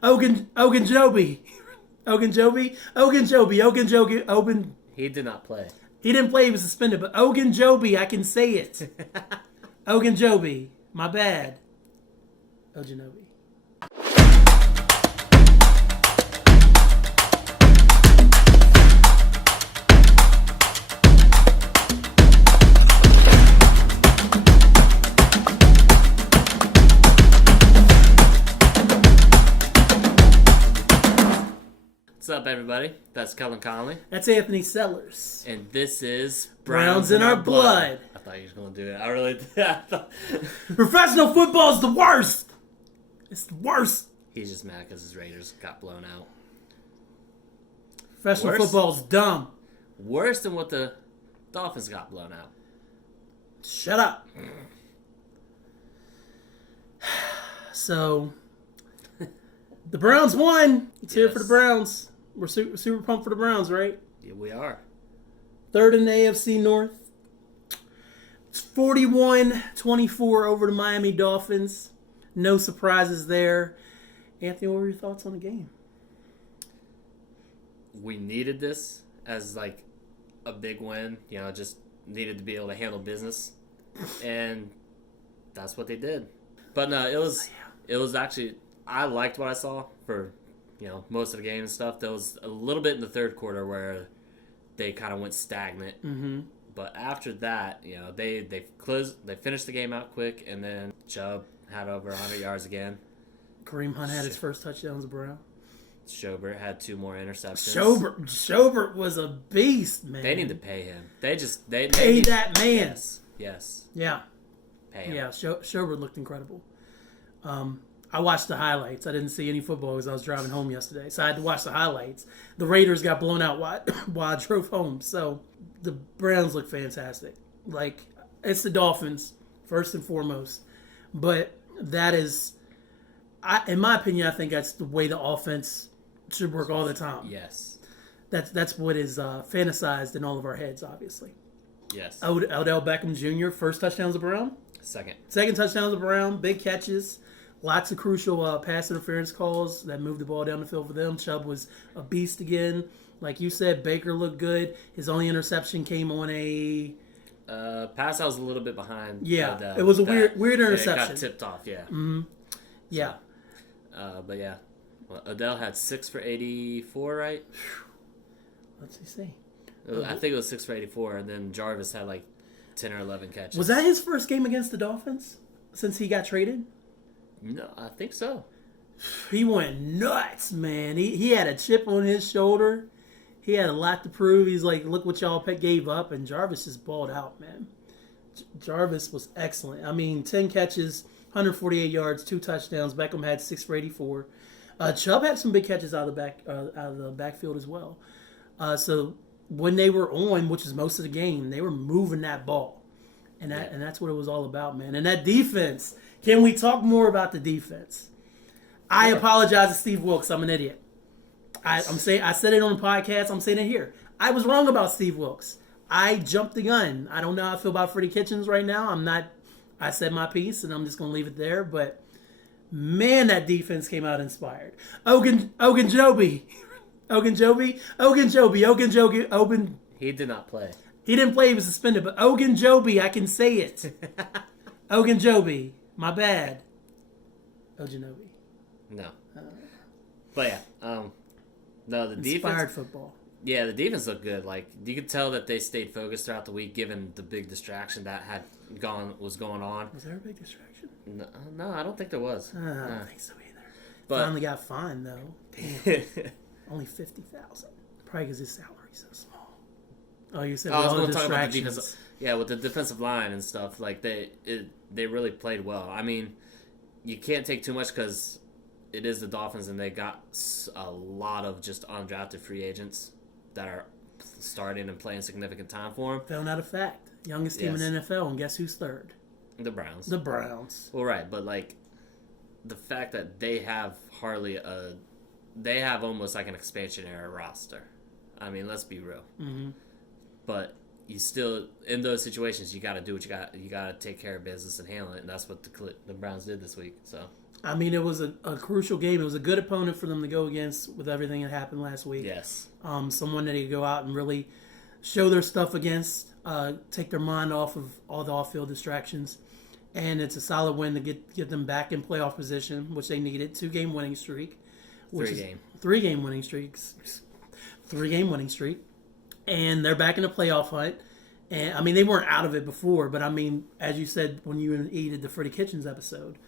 Ogunjobi. Ogunjobi. He did not play. He didn't play, he was suspended, but Ogunjobi, I can say it. Ogunjobi. My bad. Ogunjobi. What's up, everybody? That's Kelen Conley. That's Anthony Sellers. And this is Browns in Our Blood. I thought you were going to do it. I really did. Professional football is the worst. It's the worst. He's just mad because his Raiders got blown out. Professional football is dumb. Worse than what the Dolphins got blown out. Shut up. So, the Browns won. It's here for the Browns. We're super pumped for the Browns, right? Yeah, we are. Third in the AFC North. It's 41-24 over the Miami Dolphins. No surprises there. Anthony, what were your thoughts on the game? We needed this as like a big win. You know, just needed to be able to handle business. And that's what they did. But no, it was actually, I liked what I saw for, you know, most of the game and stuff. There was a little bit in the third quarter where they kind of went stagnant. Mm-hmm. But after that, you know, they finished the game out quick, and then Chubb had over 100 yards again. Kareem Hunt had his first touchdown as a Brown. Schobert had 2 more interceptions. Schobert was a beast, man. They need to pay him. They pay that man. Yes. Yeah. Pay him. Yeah, Schobert looked incredible. I watched the highlights. I didn't see any football because I was driving home yesterday, so I had to watch the highlights. The Raiders got blown out while I drove home, so the Browns look fantastic. Like, it's the Dolphins, first and foremost. But that is, in my opinion, I think that's the way the offense should work all the time. Yes. That's what is fantasized in all of our heads, obviously. Yes. Odell Beckham Jr., first touchdown as a Brown. Second touchdown as a Brown. Big catches. Lots of crucial pass interference calls that moved the ball down the field for them. Chubb was a beast again. Like you said, Baker looked good. His only interception came on a... pass I was a little bit behind. Yeah, Odell. it was a weird interception. It got tipped off, yeah. Mm-hmm. Yeah. So, but yeah, well, Odell had 6 for 84, right? Let's see. I think it was 6 for 84, and then Jarvis had like 10 or 11 catches. Was that his first game against the Dolphins since he got traded? No, I think so. He went nuts, man. He had a chip on his shoulder. He had a lot to prove. He's like, look what y'all gave up, and Jarvis just balled out, man. Jarvis was excellent. I mean, 10 catches, 148 yards, 2 touchdowns. Beckham had 6 for 84. Chubb had some big catches out of the backfield as well. So when they were on, which is most of the game, they were moving that ball, and that's what it was all about, man. And that defense. Can we talk more about the defense? I apologize to Steve Wilks. I'm an idiot. I said it on the podcast. I'm saying it here. I was wrong about Steve Wilks. I jumped the gun. I don't know how I feel about Freddie Kitchens right now. I said my piece, and I'm just going to leave it there. But, man, that defense came out inspired. Ogunjobi. He did not play. He didn't play. He was suspended. But Ogunjobi, I can say it. Ogunjobi. My bad. Ogunjobi. No. But yeah, no, the defense. Inspired football. Yeah, the defense looked good. Like, you could tell that they stayed focused throughout the week, given the big distraction that was going on. Was there a big distraction? No, I don't think there was. I don't think so either. But finally got fined though. Damn. Only $50,000. Probably because his salary's so small. Oh, you said I was all going the to talk about the distractions. defense. Yeah, with the defensive line and stuff, like they really played well. I mean, you can't take too much because it is the Dolphins, and they got a lot of just undrafted free agents that are starting and playing significant time for them. Found out a fact. Youngest team in the NFL, and guess who's third? The Browns. The Browns. Well, right, but like the fact that they have almost like an expansion era roster. I mean, let's be real. Mm-hmm. But you still, in those situations, you got to do what you got. You got to take care of business and handle it, and that's what the Browns did this week. So I mean, it was a crucial game. It was a good opponent for them to go against with everything that happened last week. Yes. Someone that they could go out and really show their stuff against, take their mind off of all the off-field distractions. And it's a solid win to get them back in playoff position, which they needed. 2-game winning streak. Three-game winning streaks. 3-game winning streak. And they're back in the playoff hunt. And, I mean, they weren't out of it before, but, I mean, as you said when you and E did the Freddie Kitchens episode,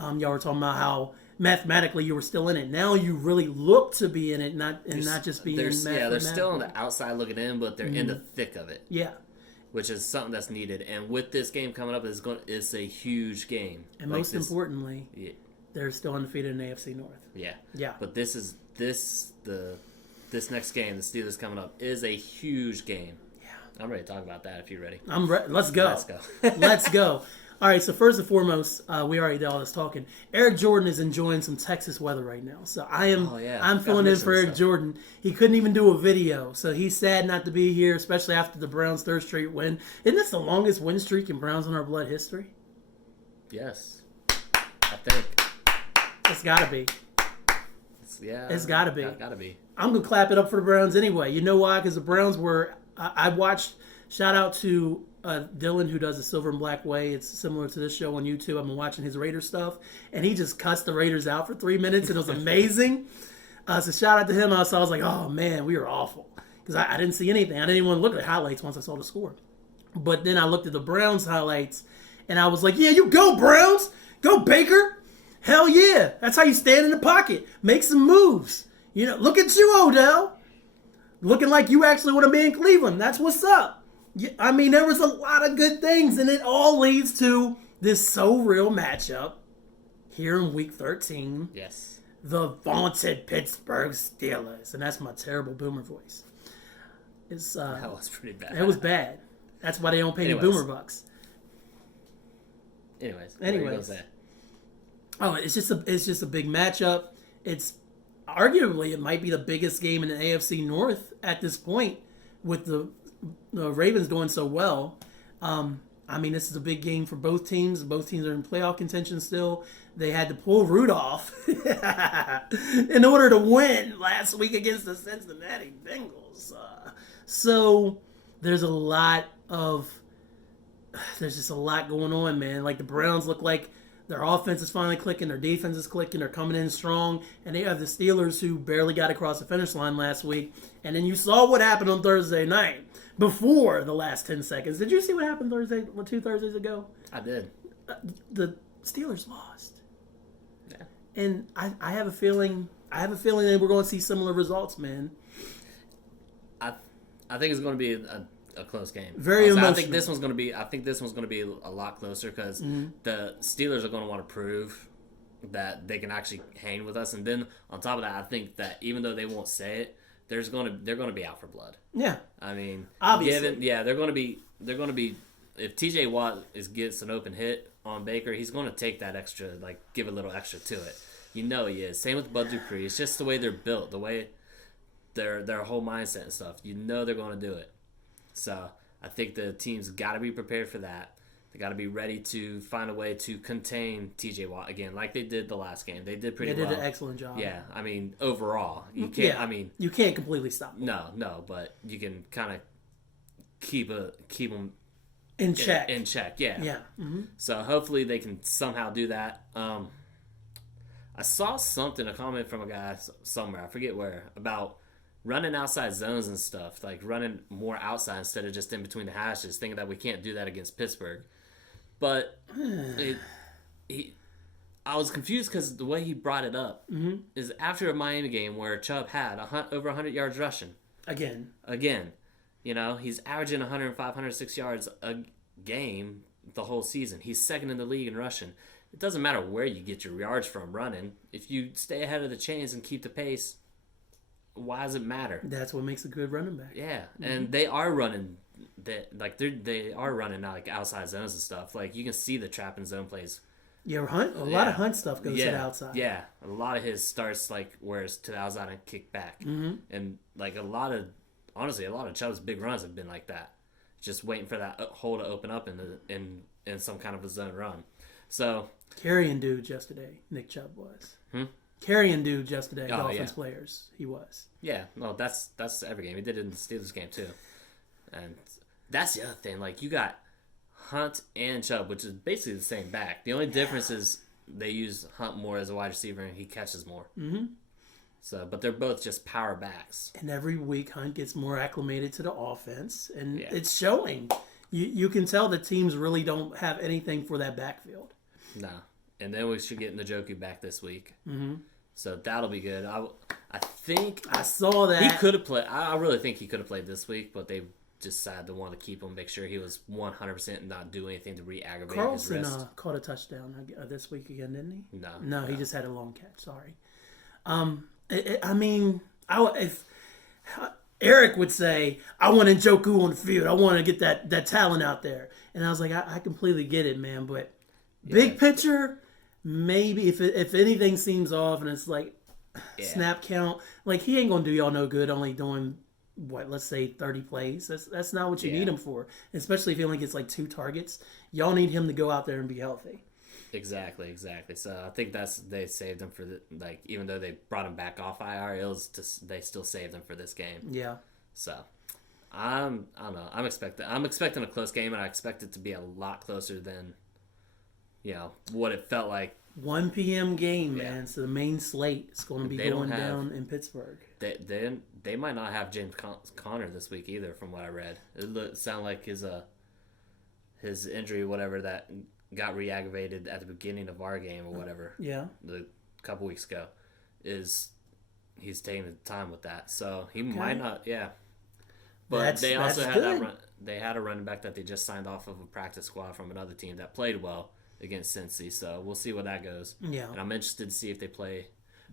y'all were talking about how mathematically you were still in it. Now you really look to be in it, not just being in it. Yeah, they're still on the outside looking in, but they're in the thick of it. Yeah. Which is something that's needed. And with this game coming up, it's a huge game. And like most importantly, they're still undefeated in the AFC North. Yeah. Yeah. But this next game, the Steelers coming up, is a huge game. Yeah. I'm ready to talk about that if you're ready. I'm ready. Let's go. Let's go. Let's go. All right, so first and foremost, we already did all this talking. Eric Jordan is enjoying some Texas weather right now. So I'm filling in for Eric Jordan. He couldn't even do a video, so he's sad not to be here, especially after the Browns' third straight win. Isn't this the longest win streak in Browns on Our Blood history? Yes. I think. It's got to be. It's got to be. Got to be. I'm going to clap it up for the Browns anyway. You know why? Because the Browns were... I watched... Shout out to... Dylan, who does the Silver and Black Way. It's similar to this show on YouTube. I've been watching his Raiders stuff, and he just cussed the Raiders out for 3 minutes, and it was amazing. So shout out to him. I was like, oh, man, we were awful. Because I didn't see anything. I didn't even want to look at the highlights once I saw the score. But then I looked at the Browns highlights, and I was like, yeah, you go, Browns. Go, Baker. Hell yeah. That's how you stand in the pocket. Make some moves. You know, look at you, Odell. Looking like you actually want to be in Cleveland. That's what's up. I mean, there was a lot of good things, and it all leads to this so real matchup here in Week 13. Yes. The vaunted Pittsburgh Steelers. And that's my terrible boomer voice. That was pretty bad. It was bad. That's why they don't pay any boomer bucks. Anyways. Oh, it's just a big matchup. It's arguably it might be the biggest game in the AFC North at this point with the Ravens doing so well. I mean, this is a big game for both teams. Both teams are in playoff contention still. They had to pull Rudolph in order to win last week against the Cincinnati Bengals. So there's just a lot going on, man. Like the Browns look like their offense is finally clicking, their defense is clicking, they're coming in strong, and they have the Steelers who barely got across the finish line last week. And then you saw what happened on Thursday night. Before the last 10 seconds. Did you see what happened 2 Thursdays ago? I did. The Steelers lost. Yeah. And I have a feeling that we're going to see similar results, man. I think it's going to be a close game. Very emotional. I think this one's going to be a lot closer because the Steelers are going to want to prove that they can actually hang with us, and then on top of that, I think that even though they won't say it, they're going to be out for blood. Yeah. I mean, obviously. They're going to be if TJ Watt gets an open hit on Baker, he's going to take that extra, like give a little extra to it. You know he is. Same with Bud Dupree. It's just the way they're built, the way their whole mindset and stuff. You know they're going to do it. So I think the team's got to be prepared for that. They got to be ready to find a way to contain TJ Watt again, like they did the last game. They did pretty well. They did an excellent job. Yeah, I mean, overall, you can't. Yeah, I mean, you can't completely stop them. No, but you can kind of keep them in check. In check, yeah. Yeah. Mm-hmm. So hopefully they can somehow do that. I saw a comment from a guy somewhere, I forget where, about running outside zones and stuff, like running more outside instead of just in between the hashes, thinking that we can't do that against Pittsburgh. But I was confused because the way he brought it up is after a Miami game where Chubb had over 100 yards rushing. Again. You know, he's averaging 105, 106 yards a game the whole season. He's second in the league in rushing. It doesn't matter where you get your yards from running. If you stay ahead of the chains and keep the pace, why does it matter? That's what makes a good running back. Yeah, and they are running... They are running now like outside zones and stuff. Like you can see the trap and zone plays. Yeah, a lot of Hunt stuff goes to the outside. Yeah, a lot of his starts like where it's to the outside and kick back, and like a lot of Chubb's big runs have been like that, just waiting for that hole to open up in some kind of a zone run. So carrying dude yesterday, Nick Chubb was. Hmm? Carrying dude yesterday, Oh, Dolphins yeah. players. He was. Yeah, no, that's every game. He did it in the Steelers game too, and that's the other thing. Like you got Hunt and Chubb, which is basically the same back. The only difference is they use Hunt more as a wide receiver and he catches more. Mm-hmm. So, but they're both just power backs. And every week, Hunt gets more acclimated to the offense, and Yeah. it's showing. You can tell the teams really don't have anything for that backfield. No, and then we should get Njoku back this week. Mm-hmm. So that'll be good. I think I saw that. he could have played. I really think he could have played this week, but they decided to want to keep him, make sure he was 100% and not do anything to re-aggravate Carlson his wrist. caught a touchdown this week again, didn't he? No, He just had a long catch. Sorry. If Eric would say, "I want Njoku on the field. I want to get that talent out there," and I was like, I completely get it, man. But big picture, maybe if anything seems off and it's like snap count, like he ain't gonna do y'all no good. Only doing let's say 30 plays. That's not what you need him for. Especially if he only gets like 2 targets. Y'all need him to go out there and be healthy. Exactly. So I think they saved him for even though they brought him back off IR, they still saved him for this game. Yeah. So I don't know. I'm expecting a close game, and I expect it to be a lot closer than what it felt like. 1 p.m. game, man. So the main slate is going to be going down in Pittsburgh. They might not have James Conner this week either, from what I read. It sounded like his injury, whatever, that got re-aggravated at the beginning of our game or whatever. Yeah. A couple weeks ago, he's taking the time with that, so he might not. Yeah. But they also had they had a running back that they just signed off of a practice squad from another team that played well against Cincy, so we'll see where that goes. Yeah. And I'm interested to see if they play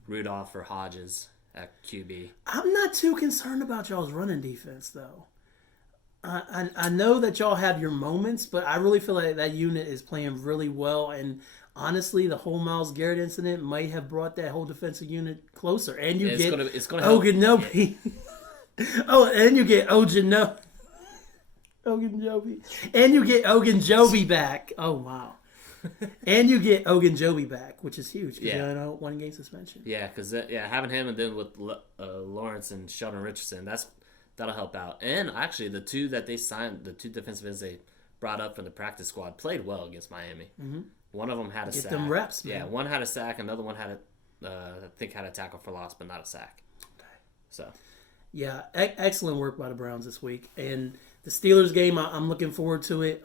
Rudolph or Hodges at QB. I'm not too concerned about y'all's running defense, though. I know that y'all have your moments, but I really feel like that unit is playing really well. And honestly, the whole Myles Garrett incident might have brought that whole defensive unit closer. And it's gonna help. Ogunjobi. And you get Ogunjobi. And you get Ogunjobi back. Oh, wow. And you get Ogunjobi back, which is huge because you know 1 game suspension. Yeah, because having him and then with Lawrence and Sheldon Richardson, that'll help out. And actually, the 2 that they signed, the 2 defensive ends they brought up from the practice squad, played well against Miami. Mm-hmm. One of them had a sack. Get them reps, man. Yeah, one had a sack. Another one had a tackle for loss, but not a sack. Okay. So. Yeah, excellent work by the Browns this week. And the Steelers game, I'm looking forward to it.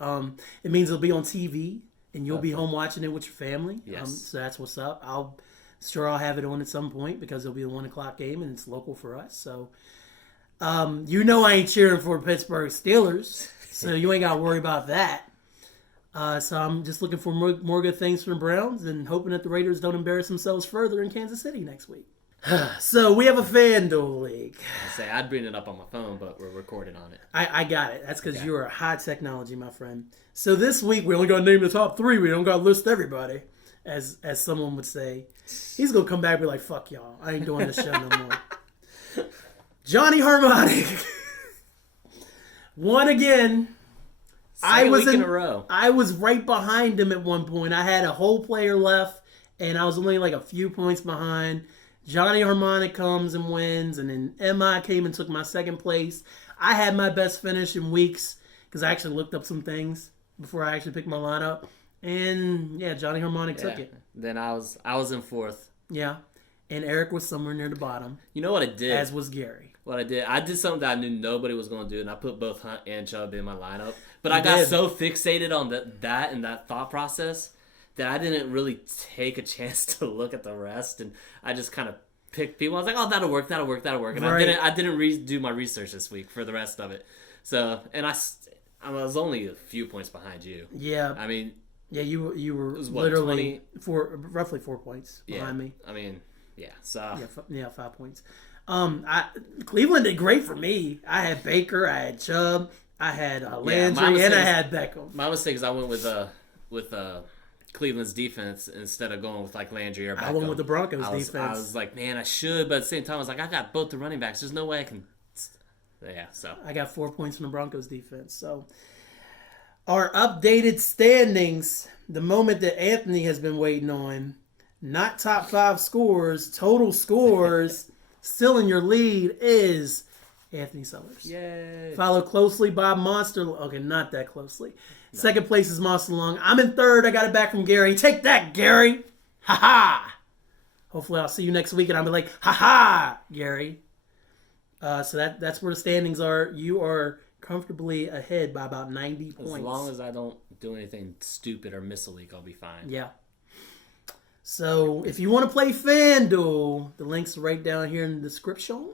It means it'll be on TV. And you'll be home watching it with your family. Yes. So that's what's up. I'll have it on at some point because it'll be a 1 o'clock game and it's local for us. So, I ain't cheering for Pittsburgh Steelers. So you ain't got to worry about that. So I'm just looking for more good things from the Browns and hoping that the Raiders don't embarrass themselves further in Kansas City next week. So we have a FanDuel league. I'd bring it up on my phone, but we're recording on it. I got it. That's because you are high technology, my friend. So this week we only got to name the top 3. We don't got to list everybody, as someone would say. He's gonna come back and be like, "Fuck y'all, I ain't doing this show no more." Johnny Harmonic won again. Second week in a row. I was right behind him at one point. I had a whole player left, and I was only like a few points behind. Johnny Harmonic comes and wins, and then MI came and took my second place. I had my best finish in weeks because I actually looked up some things before I actually picked my lineup. And yeah, Johnny Harmonic took it. Then I was in 4th. Yeah. And Eric was somewhere near the bottom. You know what I did? As was Gary. What I did something that I knew nobody was going to do, and I put both Hunt and Chubb in my lineup. But I got so fixated on that and that thought process that I didn't really take a chance to look at the rest, and I just kind of picked people. I was like, "Oh, that'll work," and right. I didn't do my research this week for the rest of it. So, and I was only a few points behind you. Yeah, I mean, yeah, you were what, literally roughly 4 points behind me. I mean, yeah, so 5 points. Cleveland did great for me. I had Baker, I had Chubb, I had Landry, and I had Beckham. My mistake is I went with Cleveland's defense instead of going with like Landry or Beckham. I went with the Broncos defense. I was like, man, I should, but at the same time, I was like, I got both the running backs. There's no way I can. Yeah, so I got 4 points from the Broncos defense. So Our updated standings, the moment that Anthony has been waiting on. Not top 5 scores, total scores. Still in your lead is Anthony Sellers. Yay. Followed closely by Monster. Okay, not that closely. No. Second place is Monster-Lung. I'm in third. I got it back from Gary. Take that, Gary. Ha ha. Hopefully I'll see you next week and I'll be like, ha ha, Gary. So that's where the standings are. You are comfortably ahead by about 90 points. As long as I don't do anything stupid or miss a league, I'll be fine. Yeah. So if you want to play FanDuel, the link's right down here in the description.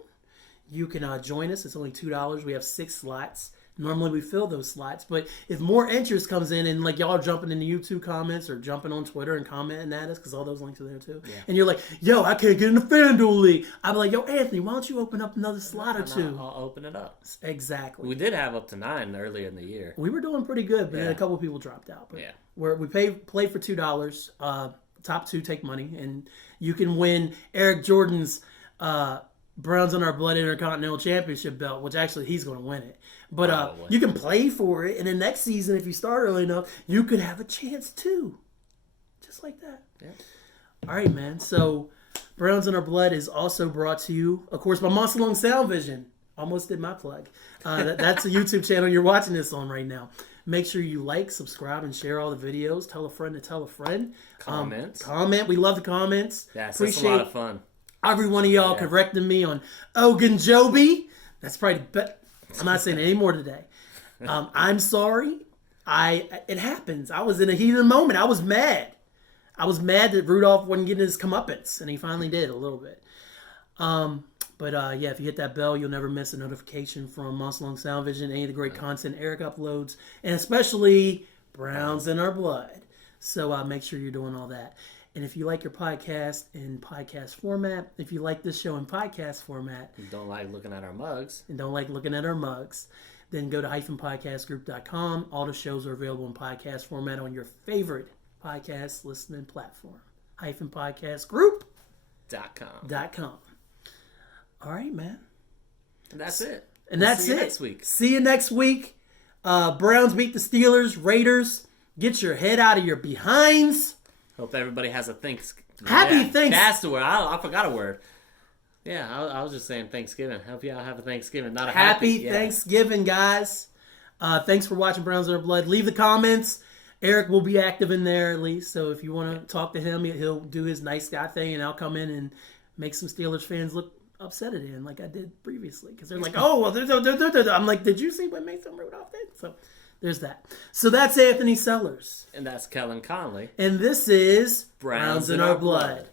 You can join us. It's only $2. We have 6 slots. Normally we fill those slots, but if more interest comes in and like y'all are jumping in the YouTube comments or jumping on Twitter and commenting at us, because all those links are there too, and you're like, yo, I can't get in the FanDuel league. I'm like, yo, Anthony, why don't you open up another slot or two? I'll open it up. Exactly. We did have up to 9 earlier in the year. We were doing pretty good, but then a couple of people dropped out. But we play for $2. Top 2 take money, and you can win Eric Jordan's Browns on Our Blood Intercontinental Championship belt, which actually he's going to win it. But you can play for it, and then next season, if you start early enough, you could have a chance too. Just like that. Yeah. All right, man. So Browns on Our Blood is also brought to you, of course, by MONSTALUNG Sound Vision. Almost did my plug. That's a YouTube channel you're watching this on right now. Make sure you like, subscribe, and share all the videos. Tell a friend to tell a friend. Comment. We love the comments. Yes, it's a lot of fun. Every one of y'all correcting me on Ogunjobi. That's probably the best. I'm not saying it anymore today. I'm sorry. It happens. I was in a heated moment. I was mad. I was mad that Rudolph wasn't getting his comeuppance, and he finally did a little bit. But if you hit that bell, you'll never miss a notification from MONSTALUNG Sound Vision, any of the great content Eric uploads, and especially Browns in Our Blood. So make sure you're doing all that. And if you like your podcast in podcast format, if you like this show in podcast format, and don't like looking at our mugs, then go to -podcastgroup.com. All the shows are available in podcast format on your favorite podcast listening platform. -podcastgroup.com. All right, man. And that's it. See you next week. See you next week. Browns beat the Steelers. Raiders, get your head out of your behinds. Hope everybody has a Happy Thanksgiving. That's the word. I forgot a word. Yeah, I was just saying Thanksgiving. Hope y'all have a Thanksgiving. Not a happy Thanksgiving, guys. Thanks for watching Browns in Our Blood. Leave the comments. Eric will be active in there at least. So if you want to talk to him, he'll do his nice guy thing, and I'll come in and make some Steelers fans look upset at him like I did previously. Because they're like, oh, well, I'm like, did you see what Mason Rudolph did? So there's that. So that's Anthony Sellers. And that's Kelen Conley. And this is Browns in Our Blood.